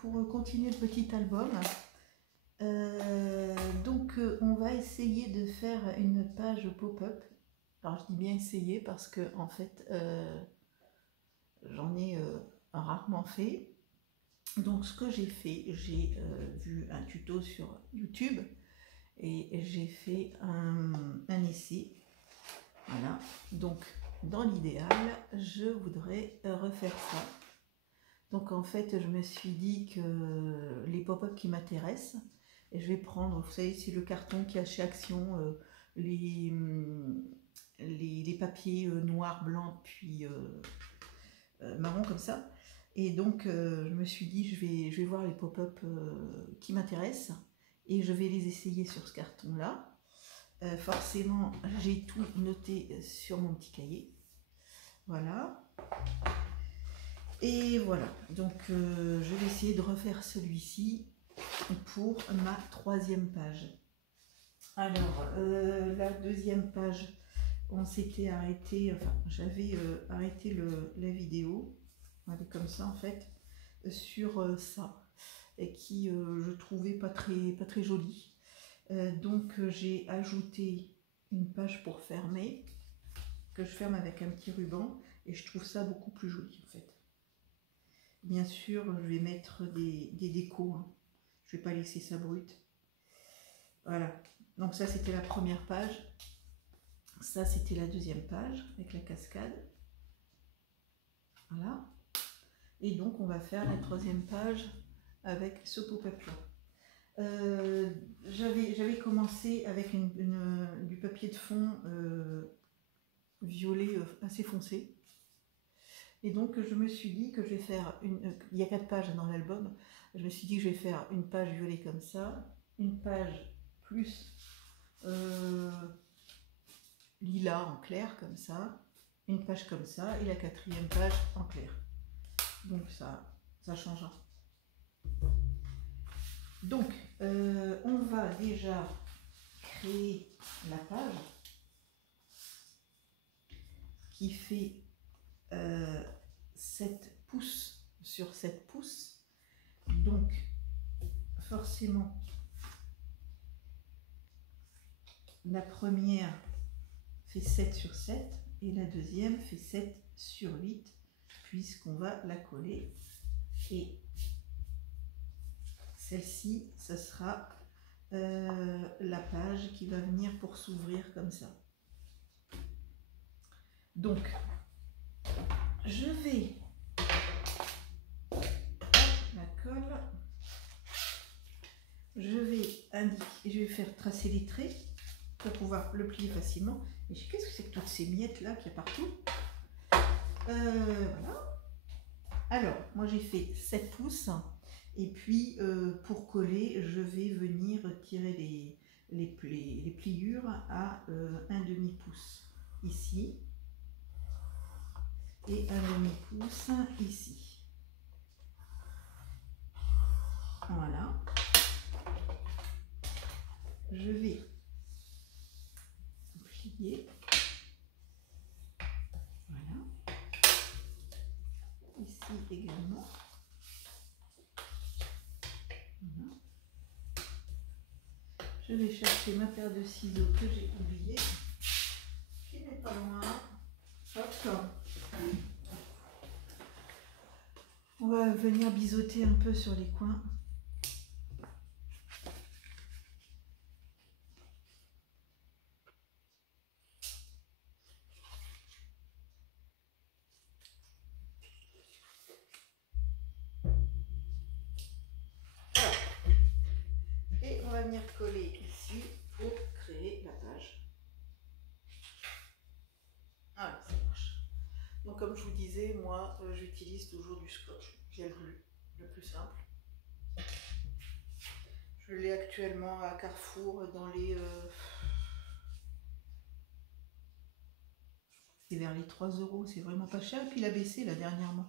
pour continuer le petit album, on va essayer de faire une page pop-up. Alors je dis bien essayer parce que en fait j'en ai rarement fait. Donc ce que j'ai fait, j'ai vu un tuto sur YouTube et j'ai fait un essai. Voilà, donc dans l'idéal, je voudrais refaire ça. Donc en fait, je me suis dit que les pop-up qui m'intéressent, et je vais prendre, vous savez, c'est le carton qui a chez Action, les papiers noirs, blancs, puis marron comme ça. Et donc je me suis dit, je vais voir les pop-up qui m'intéressent, et je vais les essayer sur ce carton-là. Forcément, j'ai tout noté sur mon petit cahier. Voilà. Et voilà, donc je vais essayer de refaire celui-ci pour ma 3e page. Alors, la 2e page, on s'était arrêté, enfin, j'avais arrêté la vidéo, elle est comme ça en fait, sur ça, et qui je trouvais pas très jolie. Donc j'ai ajouté une page pour fermer, que je ferme avec un petit ruban, et je trouve ça beaucoup plus joli en fait. Bien sûr, je vais mettre des décos, hein. Je vais pas laisser ça brut. Voilà, donc ça c'était la première page, ça c'était la 2e page avec la cascade. Voilà, et donc on va faire la 3e page avec ce pop-up là. J'avais commencé avec du papier de fond violet assez foncé. Et donc je me suis dit que je vais faire il y a 4 pages dans l'album, je me suis dit que je vais faire une page violet comme ça, une page plus lilas en clair comme ça, une page comme ça, et la 4e page en clair. Donc ça changera. Donc on va déjà créer la page qui fait 7 pouces sur 7 pouces. Donc forcément la première fait 7 sur 7 et la 2e fait 7 sur 8 puisqu'on va la coller, et celle-ci ce sera la page qui va venir pour s'ouvrir comme ça. Donc je vais la colle, je vais indiquer, je vais faire tracer les traits pour pouvoir le plier facilement. Et qu'est-ce que c'est que toutes ces miettes là qu'il y a partout? Voilà. Alors moi j'ai fait 7 pouces, et puis pour coller je vais venir tirer les pliures à 1/2 pouce ici et 1/2 pouce ici. Voilà, je vais plier, voilà, ici également, voilà. Je vais chercher ma paire de ciseaux que j'ai oubliée, qui n'est pas loin. Hop. On va venir biseauter un peu sur les coins. Et on va venir coller ici pour créer la page. Voilà, ça marche. Donc comme je vous disais, moi j'utilise toujours du scotch gel glu, le plus simple. Je l'ai actuellement à Carrefour dans les... c'est vers les 3 €, c'est vraiment pas cher. Et puis il a baissé là dernièrement.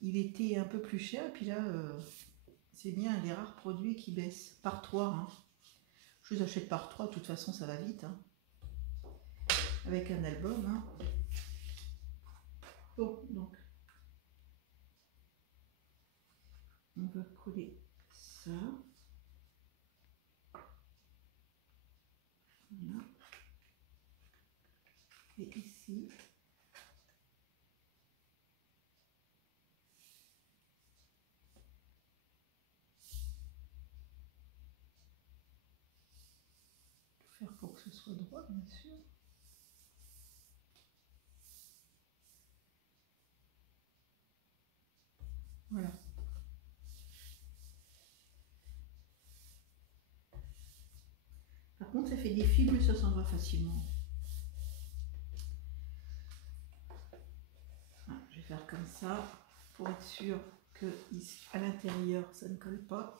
Il était un peu plus cher, et puis là... c'est bien un des rares produits qui baissent par 3. Hein. Je les achète par 3, de toute façon ça va vite. Hein. Avec un album. Hein. Bon, donc. on va coller ça. Voilà. Et ici, faire pour que ce soit droit, bien sûr. Voilà. Par contre, ça fait des fils, mais ça s'en va facilement. Voilà, je vais faire comme ça pour être sûr que ici, à l'intérieur, ça ne colle pas.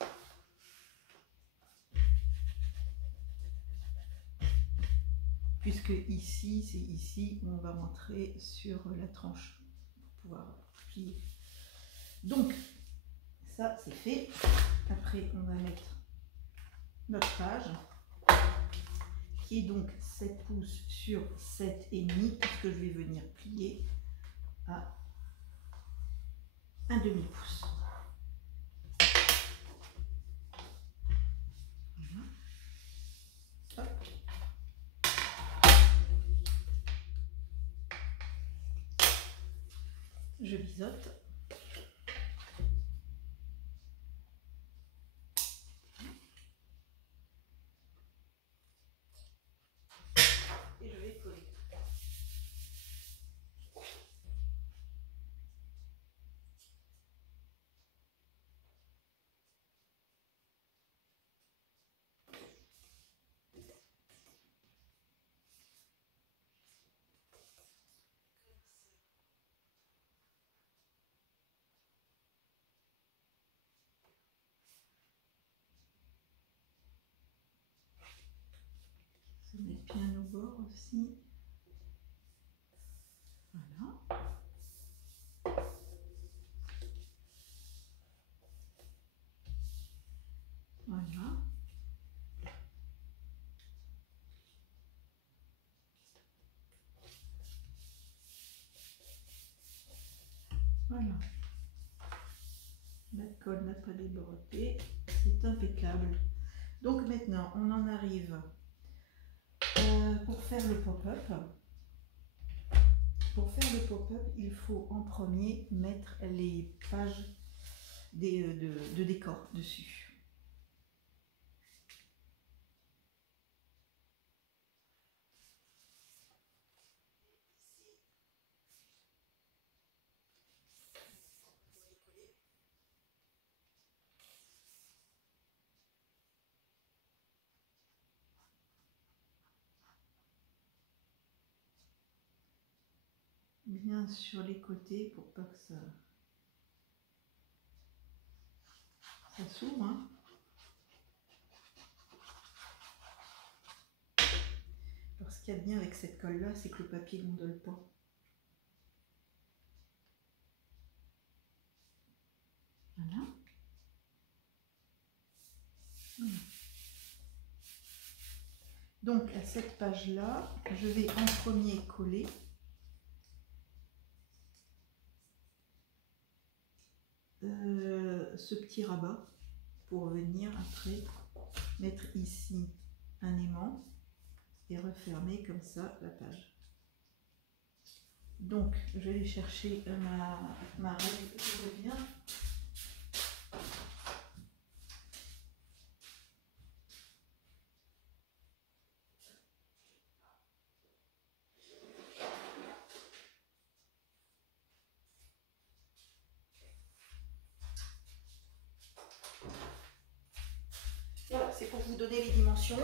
Puisque ici, c'est ici où on va rentrer sur la tranche pour pouvoir plier. Donc, ça c'est fait. Après, on va mettre notre page qui est donc 7 pouces sur 7,5 puisque je vais venir plier à un demi-pouce. Voilà. Hop. Je biseaute. Et je vais coller. Se mettre bien au bord aussi. Voilà. Voilà. Voilà. La colle n'a pas débordé. C'est impeccable. Donc maintenant, on en arrive pour faire le pop-up. Pour faire le pop-up, il faut en premier mettre les pages de décor dessus. Bien sur les côtés pour pas que ça s'ouvre. Hein. Alors ce qu'il y a de bien avec cette colle là, c'est que le papier ne gondole pas. Voilà. Voilà. Donc à cette page là, je vais en premier coller ce petit rabat pour venir après mettre ici un aimant et refermer comme ça la page. Donc je vais aller chercher ma règle, je reviens. Voilà, c'est pour vous donner les dimensions.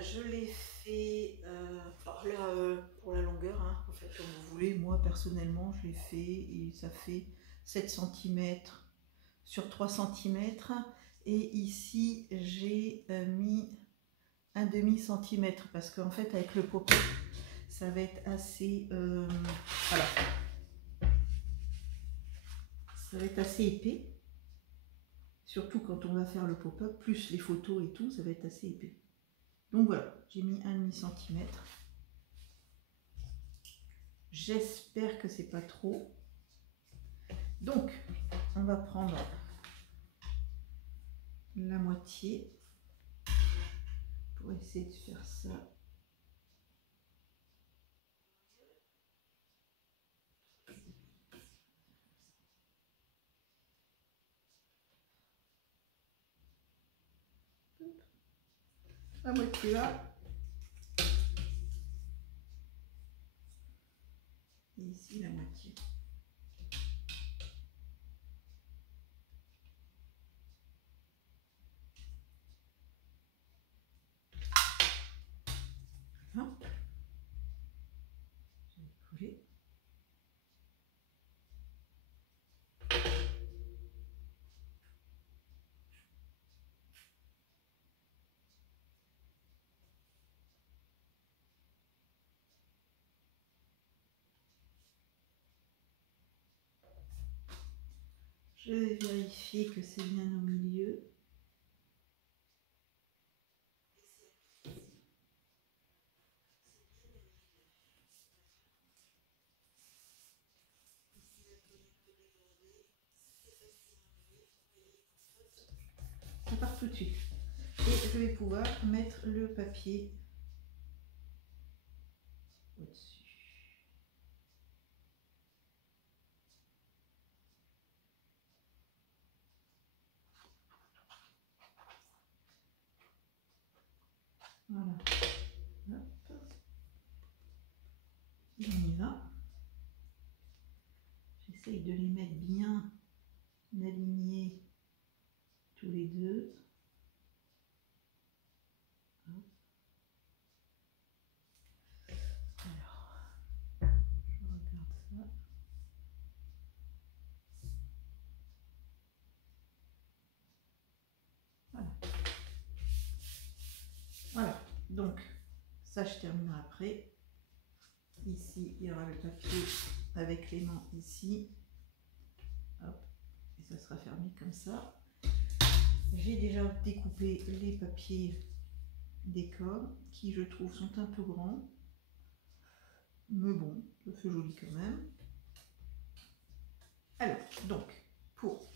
Je l'ai fait par là, pour la longueur, hein, en fait, comme vous voulez. Moi, personnellement, je l'ai fait et ça fait 7 cm sur 3 cm. Et ici, j'ai mis un demi-centimètre parce qu'en fait, avec le pop-up, ça va être assez... voilà. Ça va être assez épais. Surtout quand on va faire le pop-up, plus les photos et tout, ça va être assez épais. Donc voilà, j'ai mis un demi-centimètre. J'espère que c'est pas trop. Donc, on va prendre la moitié pour essayer de faire ça. La moitié là. Et ici la moitié. Voilà. Je vais coller. Je vais vérifier que c'est bien au milieu. Ça part tout de suite. Et je vais pouvoir mettre le papier au-dessus. Voilà. Hop. On y va. J'essaye de les mettre bien alignés tous les deux. Hop. Alors, je regarde ça. Voilà. Voilà. Donc, ça je terminerai après. Ici, il y aura le papier avec l'aimant ici. Hop. Et ça sera fermé comme ça. J'ai déjà découpé les papiers décor qui, je trouve, sont un peu grands. Mais bon, ça fait joli quand même. Alors, donc, pour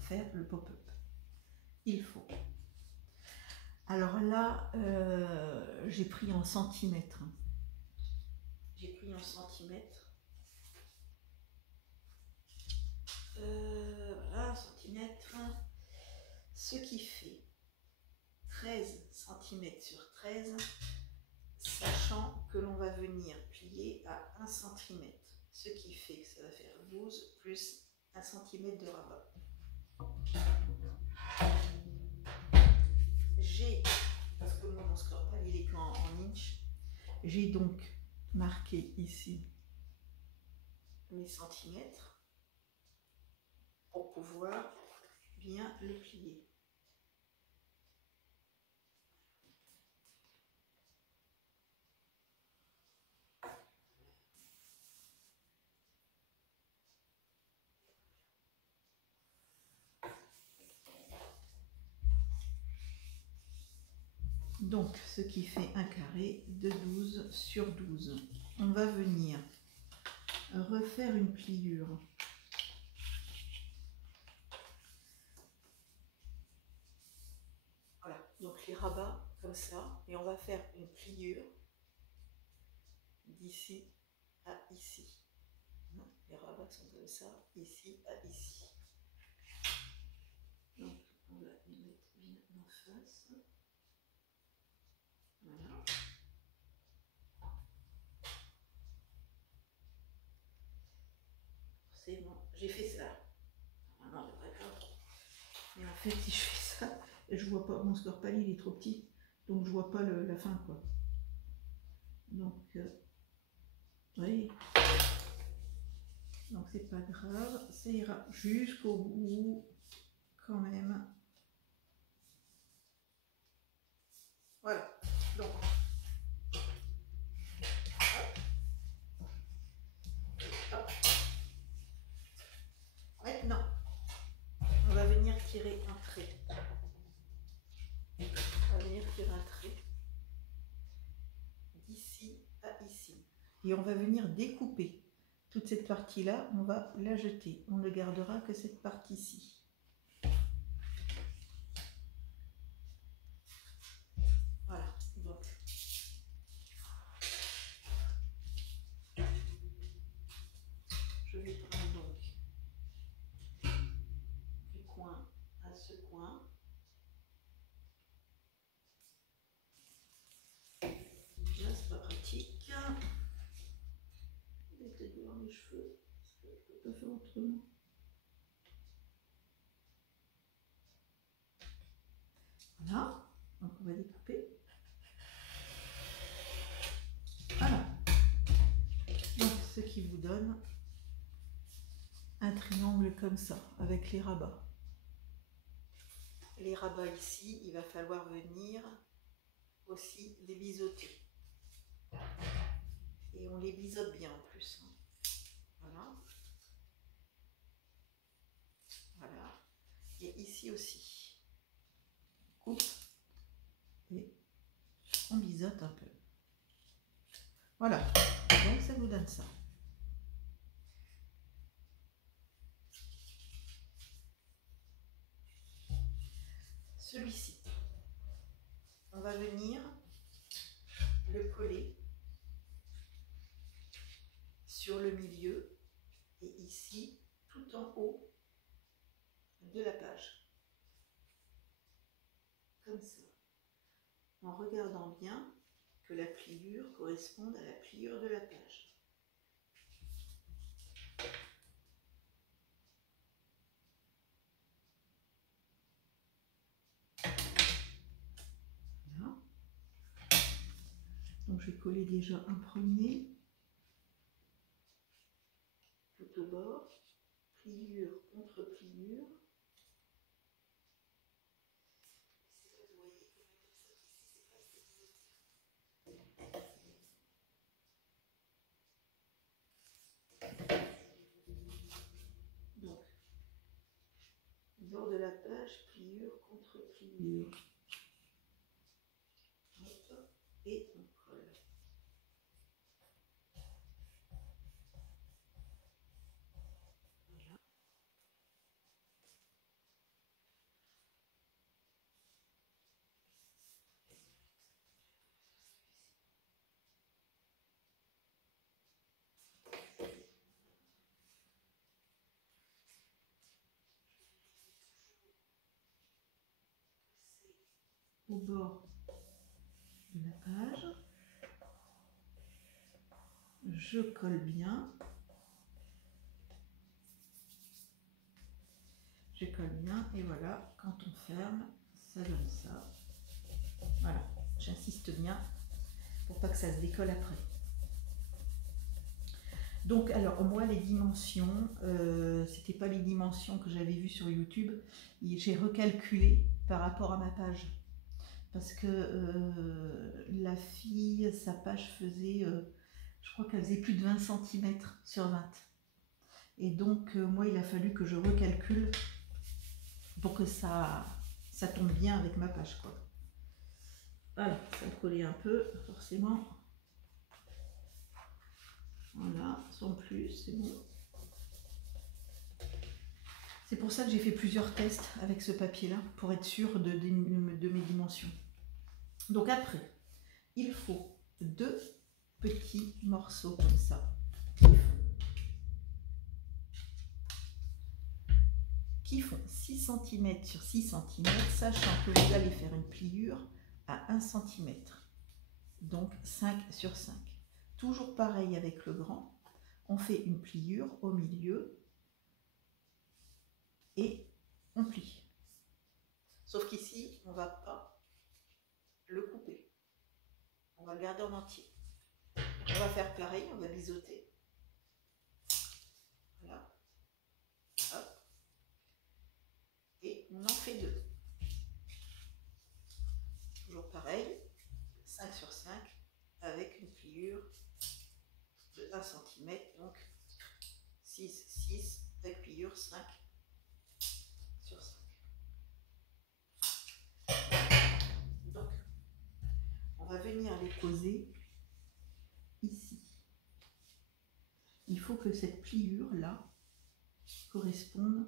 faire le pop-up, il faut... Alors là, j'ai pris en centimètres. J'ai pris en centimètres. Voilà, centimètres. Ce qui fait 13 cm sur 13, sachant que l'on va venir plier à 1 cm. Ce qui fait que ça va faire 12 plus 1 cm de rabat. J'ai, parce que mon score pal il est qu'en inch, j'ai donc marqué ici mes centimètres pour pouvoir bien le plier. Donc, ce qui fait un carré de 12 sur 12. On va venir refaire une pliure. Voilà, donc les rabats comme ça, et on va faire une pliure d'ici à ici. Les rabats sont comme ça, ici à ici. Donc, on va les mettre bien en face. Voilà. C'est bon, j'ai fait ça. Non, mais en fait, si je fais ça, je vois pas, mon score pal il est trop petit, donc je vois pas la fin, quoi. Donc, oui. Donc c'est pas grave, ça ira jusqu'au bout, quand même. Voilà. Donc, hop. Maintenant, on va venir tirer un trait. On va venir tirer un trait d'ici à ici. Et on va venir découper toute cette partie-là, on va la jeter. On ne gardera que cette partie-ci. Voilà, donc je vais prendre donc du coin à ce coin. Déjà, c'est pas pratique. Je vais peut-être voir mes cheveux, parce que je peux pas faire autrement. Voilà, donc on va découper. Voilà. Donc ce qui vous donne un triangle comme ça, avec les rabats. Les rabats ici, il va falloir venir aussi les biseauter. Et on les biseaute bien en plus. Voilà. Voilà. Et ici aussi. Coupe. Et on biseaute un peu. Voilà. Donc ça vous donne ça. Celui-ci, on va venir le coller sur le milieu et ici, tout en haut de la page. Comme ça. En regardant bien que la pliure corresponde à la pliure de la page. Voilà. Donc je vais coller déjà un premier. Tout au bord. Pliure contre pliure. Donc, bord de la page, pliure contre pliure. Hop, et on colle. Voilà. Au bord de la page, je colle bien, et voilà, quand on ferme, ça donne ça. Voilà, j'insiste bien pour pas que ça se décolle après. Donc alors moi les dimensions, c'était pas les dimensions que j'avais vues sur YouTube, j'ai recalculé par rapport à ma page. Parce que la fille, sa page faisait, je crois qu'elle faisait plus de 20 cm sur 20. Et donc, moi, il a fallu que je recalcule pour que ça tombe bien avec ma page, quoi. Voilà, ça collait un peu, forcément. Voilà, sans plus, c'est bon. C'est pour ça que j'ai fait plusieurs tests avec ce papier-là, pour être sûre de mes dimensions. Donc après, il faut 2 petits morceaux comme ça, qui font 6 cm sur 6 cm, sachant que vous allez faire une pliure à 1 cm, donc 5 sur 5. Toujours pareil avec le grand, on fait une pliure au milieu et on plie. Sauf qu'ici, on ne va pas le couper, on va le garder en entier. On va faire pareil, on va biseauter. Voilà. Hop. Et on en fait 2. Toujours pareil, 5 sur 5, avec une pliure de 1 cm, donc 6, 6, avec pliure 5 sur 5. Donc, on va venir les poser ici. Il faut que cette pliure là corresponde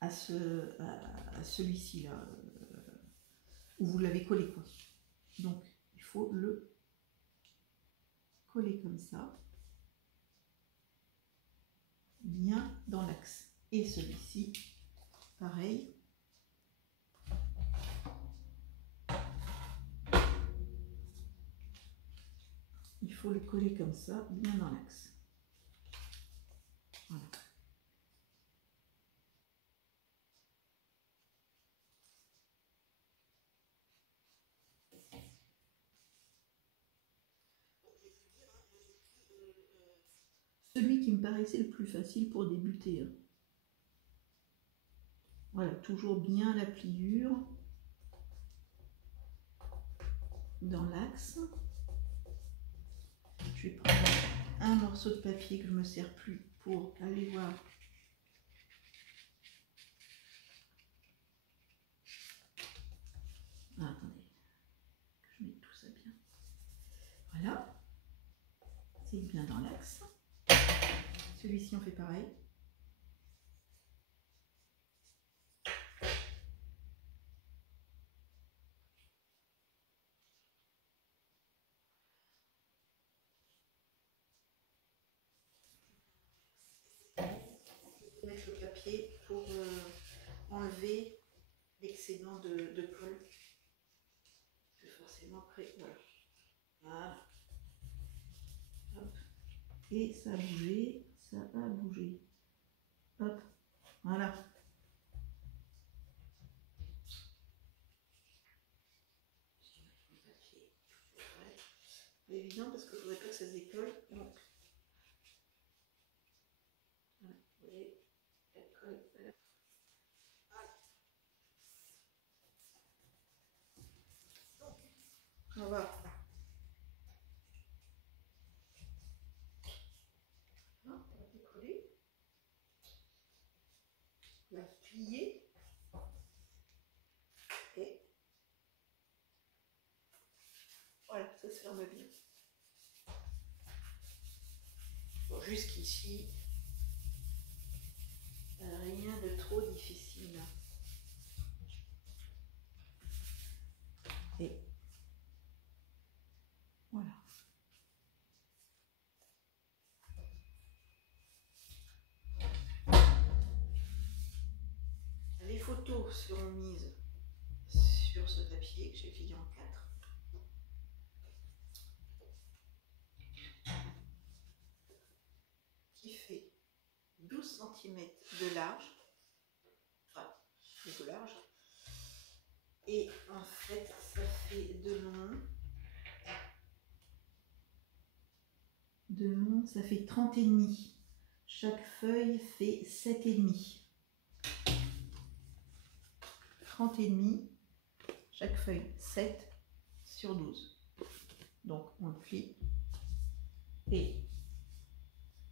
à celui-ci là, où vous l'avez collé quoi. Donc il faut le coller comme ça, bien dans l'axe. Et celui-ci, pareil. Il faut le coller comme ça, bien dans l'axe. Voilà. Celui qui me paraissait le plus facile pour débuter. Voilà, toujours bien la pliure dans l'axe. Je vais prendre un morceau de papier que je ne me sers plus pour aller voir. Ah, attendez, que je mette tout ça bien. Voilà, c'est bien dans l'axe. Celui-ci, on fait pareil. Je vais mettre le papier pour enlever l'excédent de colle. C'est forcément après, voilà. Voilà. Hop. Et ça a bougé, ça a bougé. Hop, voilà. C'est évident parce que je ne voudrais pas que ça se décolle. Donc, voilà, vous voyez, la colle. Donc, on va décoller, la plier et voilà, ça se ferme bien. Bon, jusqu'ici, rien de trop difficile. Et voilà. Les photos seront mises sur ce papier que j'ai plié en 4. Qui fait 12 cm de large. Enfin, de large. Et en fait, ça fait de long. De long, ça fait 30,5. Chaque feuille fait 7,5. 30,5. Chaque feuille, 7 sur 12. Donc, on le plie. Et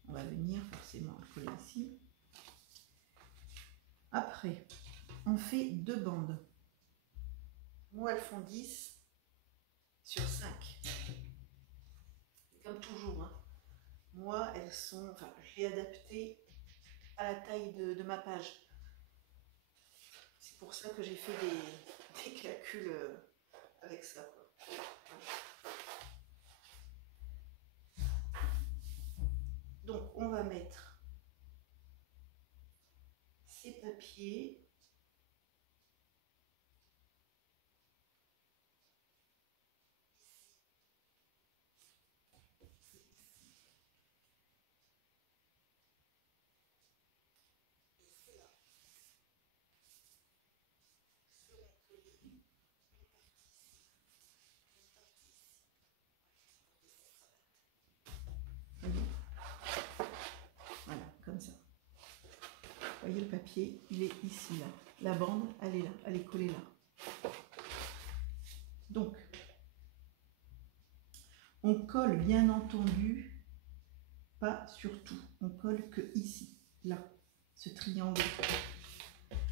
on va venir forcément le coller ici. Après, on fait 2 bandes. Moi, elles font 10 sur 5. Comme toujours. Hein. Moi, elles sont... Enfin, je l'ai adapté à la taille de ma page. C'est pour ça que j'ai fait des calculs avec ça. Quoi. Donc, on va mettre ces papiers. Voilà, comme ça. Vous voyez, le papier, il est ici, là. La bande, elle est là, elle est collée là. Donc, on colle bien entendu pas sur tout. On colle que ici, là, ce triangle.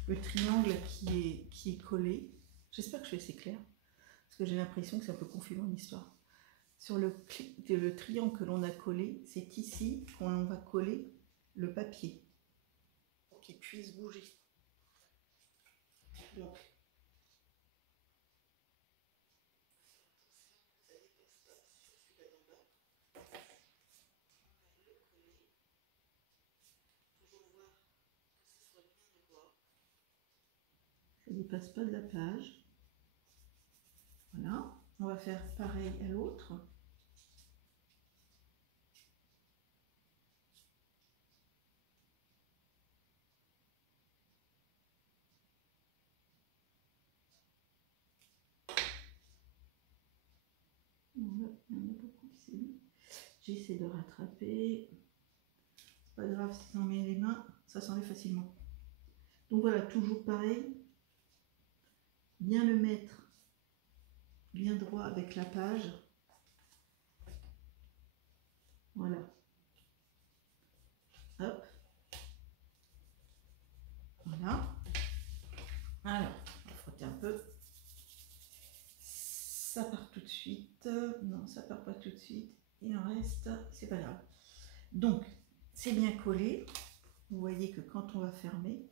Le triangle qui est collé. J'espère que je suis assez claire, parce que j'ai l'impression que c'est un peu confus mon histoire. sur le triangle que l'on a collé, c'est ici qu'on va coller le papier pour qu'il puisse bouger. Donc, ça ne dépasse pas de la page. Voilà, on va faire pareil à l'autre. Voilà, il y en a beaucoup qui s'est mis. J'essaie de rattraper. C'est pas grave si on met les mains, ça s'enlève facilement. Donc voilà, toujours pareil. Bien le mettre bien droit avec la page. Voilà. Hop. Voilà. Alors, on va frotter un peu. Ça part tout de suite. Non, ça part pas tout de suite. Il en reste, c'est pas grave. Donc, c'est bien collé. Vous voyez que quand on va fermer,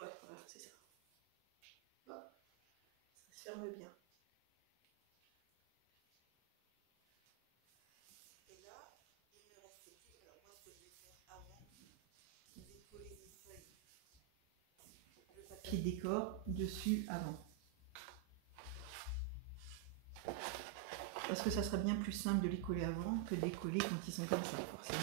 ouais, voilà, c'est ça. Hop, ça se ferme bien. Et là, il ne reste plus. Alors moi, ce que je vais faire avant, je vais coller une feuille, le papier décor dessus avant. Parce que ça sera bien plus simple de les coller avant que de les coller quand ils sont comme ça, forcément.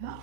Voilà.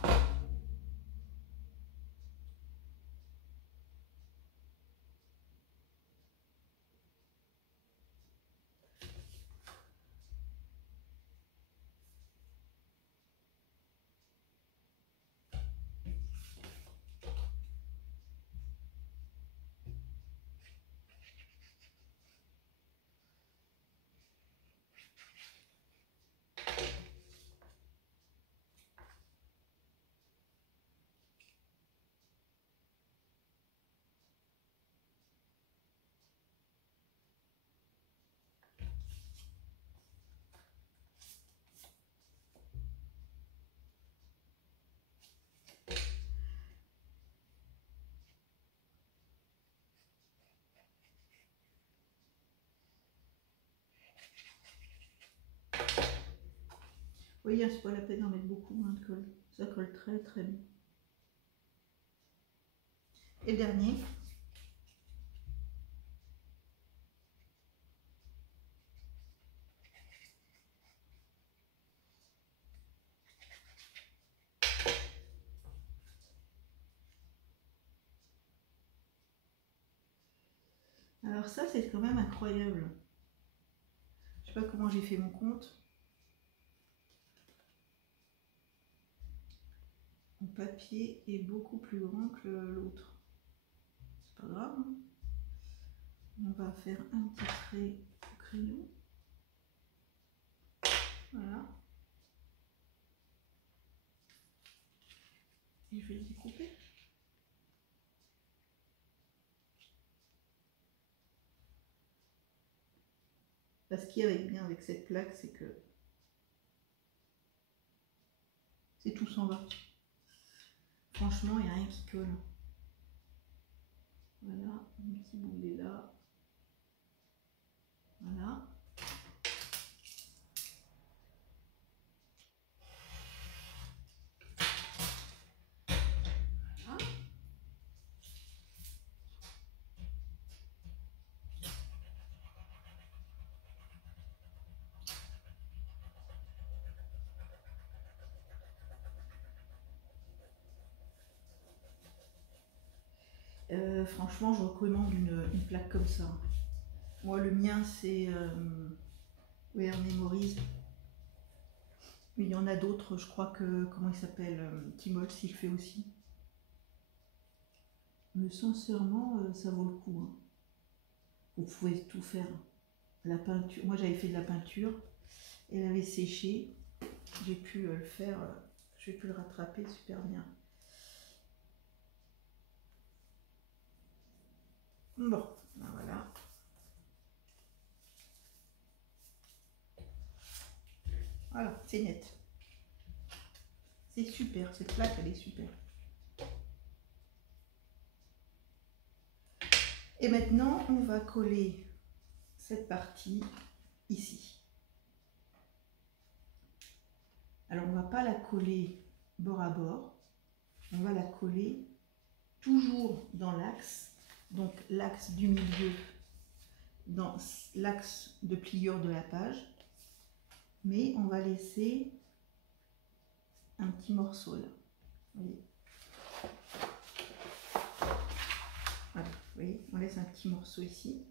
Vous voyez, c'est pas la peine d'en mettre beaucoup de colle. Ça colle très très bien. Et le dernier. Alors ça, c'est quand même incroyable. Je sais pas comment j'ai fait mon compte. Mon papier est beaucoup plus grand que l'autre. C'est pas grave. Hein. On va faire un petit trait au crayon. Voilà. Et je vais le découper. Là, ce qui est bien avec cette plaque, c'est que c'est tout s'en va. Franchement, il n'y a rien qui colle. Voilà, un petit boulet là. Voilà. Franchement, je recommande une plaque comme ça. Moi, le mien, c'est Wear Memories. Mais il y en a d'autres, je crois que, comment il s'appelle, Timols, il fait aussi. Mais sincèrement, ça vaut le coup. Hein. Vous pouvez tout faire. La peinture, moi j'avais fait de la peinture, elle avait séché, j'ai pu le faire, j'ai pu le rattraper super bien. Bon, ben voilà. Voilà, c'est net. C'est super, cette plaque elle est super. Et maintenant on va coller cette partie ici. Alors on ne va pas la coller bord à bord, on va la coller toujours dans l'axe, donc l'axe du milieu, dans l'axe de pliure de la page, mais on va laisser un petit morceau là. Vous voyez, voilà, vous voyez, on laisse un petit morceau ici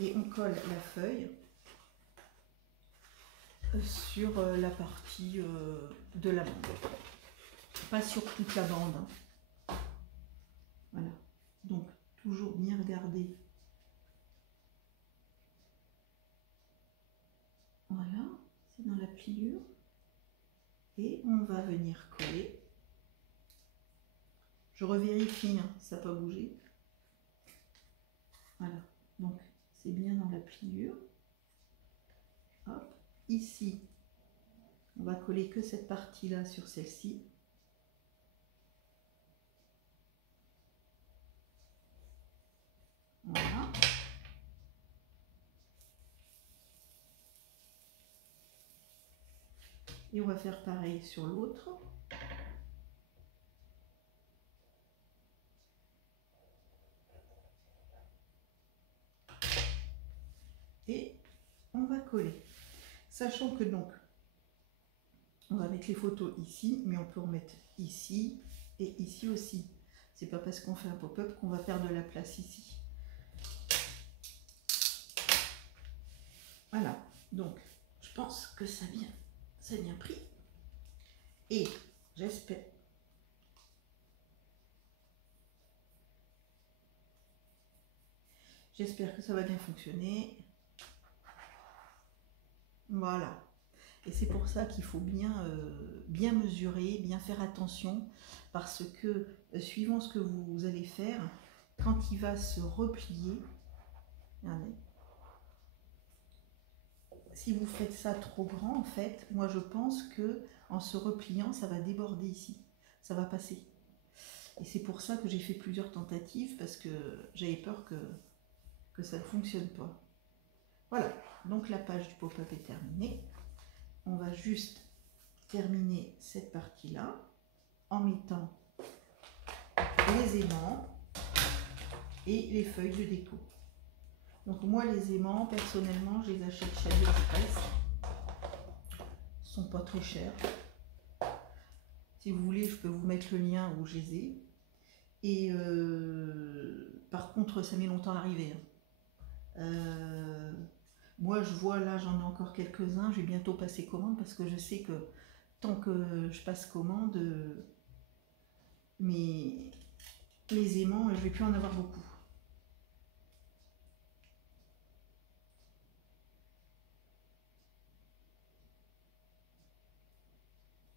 et on colle la feuille sur la partie de la bande, pas sur toute la bande, hein. Voilà, donc toujours bien regarder. Voilà, c'est dans la pliure et on va venir coller. Je revérifie, hein, ça n'a pas bougé. Voilà, donc c'est bien dans la pliure. Hop, ici, on va coller que cette partie-là sur celle-ci. Voilà. Et on va faire pareil sur l'autre. Et on va coller. Sachant que donc, on va mettre les photos ici, mais on peut en mettre ici et ici aussi. C'est pas parce qu'on fait un pop-up qu'on va perdre de la place ici. Voilà, donc je pense que ça a bien pris. Et j'espère que ça va bien fonctionner. Voilà. Et c'est pour ça qu'il faut bien mesurer, bien faire attention, parce que suivant ce que vous allez faire, quand il va se replier, regardez, si vous faites ça trop grand, en fait, moi je pense que en se repliant, ça va déborder ici, ça va passer. Et c'est pour ça que j'ai fait plusieurs tentatives, parce que j'avais peur que ça ne fonctionne pas. Voilà, donc la page du pop-up est terminée. On va juste terminer cette partie-là en mettant les aimants et les feuilles de déco. Donc moi les aimants, personnellement, je les achète chez AliExpress. Ils sont pas très chers. Si vous voulez, je peux vous mettre le lien où je les ai. Et par contre, ça met longtemps à arriver. Moi, je vois là, j'en ai encore quelques-uns. Je vais bientôt passer commande parce que je sais que tant que je passe commande, les aimants, je vais plus en avoir beaucoup.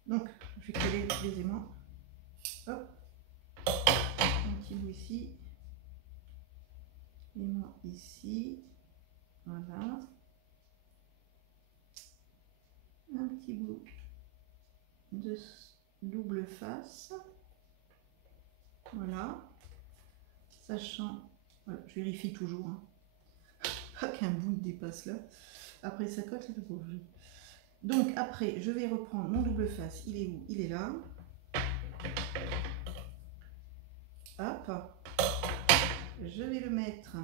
Donc, je vais coller les aimants. Hop, un petit bout ici, l'aimant ici, voilà, un petit bout de double face, voilà, sachant, voilà, je vérifie toujours, hein, pas qu'un bout dépasse là, après ça colle, c'est le beau jeu. Donc après, je vais reprendre mon double face, il est où? Il est là. Hop, je vais le mettre,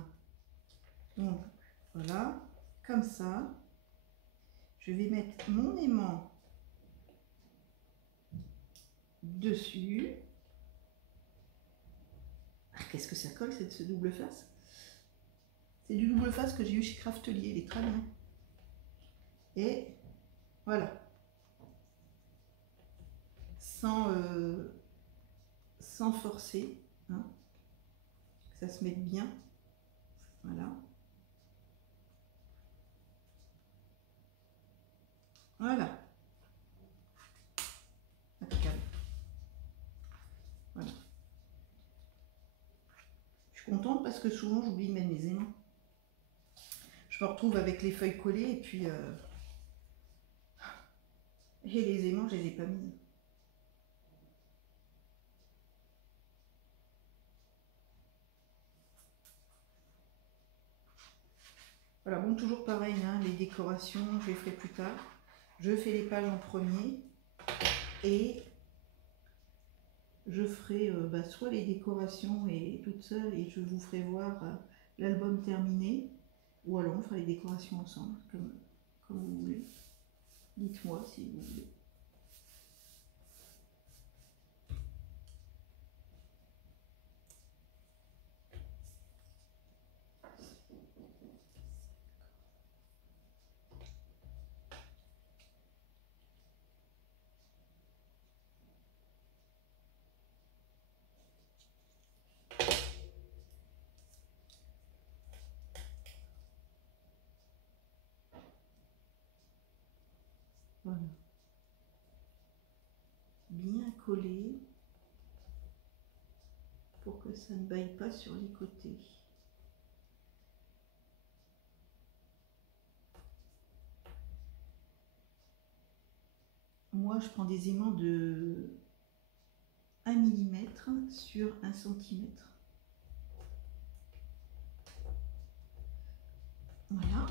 donc voilà, comme ça. Je vais mettre mon aimant dessus. Ah, qu'est-ce que ça colle, c'est ce double face? C'est du double face que j'ai eu chez Craftelier, il est très bien. Et voilà. Sans forcer, hein, que ça se mette bien. Voilà. Voilà. Impeccable. Voilà. Je suis contente parce que souvent j'oublie de mettre mes aimants. Je me retrouve avec les feuilles collées et puis et les aimants je les ai pas mises. Voilà, bon, toujours pareil, hein, les décorations, je les ferai plus tard. Je fais les pages en premier et je ferai soit les décorations et toute seule et je vous ferai voir l'album terminé, ou alors on fera les décorations ensemble, comme vous voulez. Dites-moi si vous voulez. Voilà. Bien collé pour que ça ne baille pas sur les côtés. Moi, je prends des aimants de 1 mm sur 1 cm. Voilà.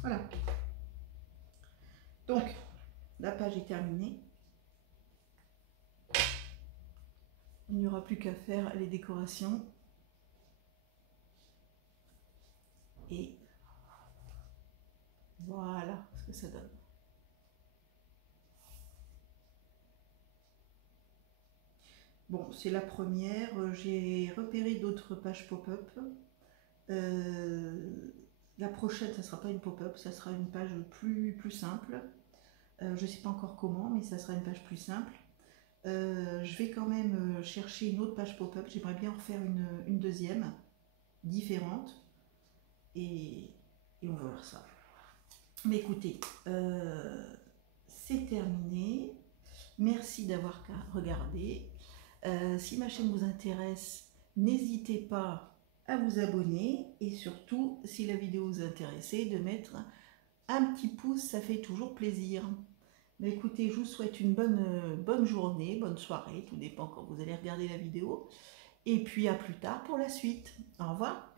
Voilà. Donc, la page est terminée. Il n'y aura plus qu'à faire les décorations. Et voilà ce que ça donne. Bon, c'est la première. J'ai repéré d'autres pages pop-up. La prochaine, ça ne sera pas une pop-up, ça sera une page plus simple. Je ne sais pas encore comment, mais ça sera une page plus simple. Je vais quand même chercher une autre page pop-up. J'aimerais bien en refaire une deuxième, différente. Et on va voir ça. Mais écoutez, c'est terminé. Merci d'avoir regardé. Si ma chaîne vous intéresse, n'hésitez pas à vous abonner. Et surtout, si la vidéo vous intéresse, de mettre un petit pouce, ça fait toujours plaisir. Mais écoutez, je vous souhaite une bonne journée, bonne soirée, tout dépend quand vous allez regarder la vidéo. Et puis à plus tard pour la suite. Au revoir.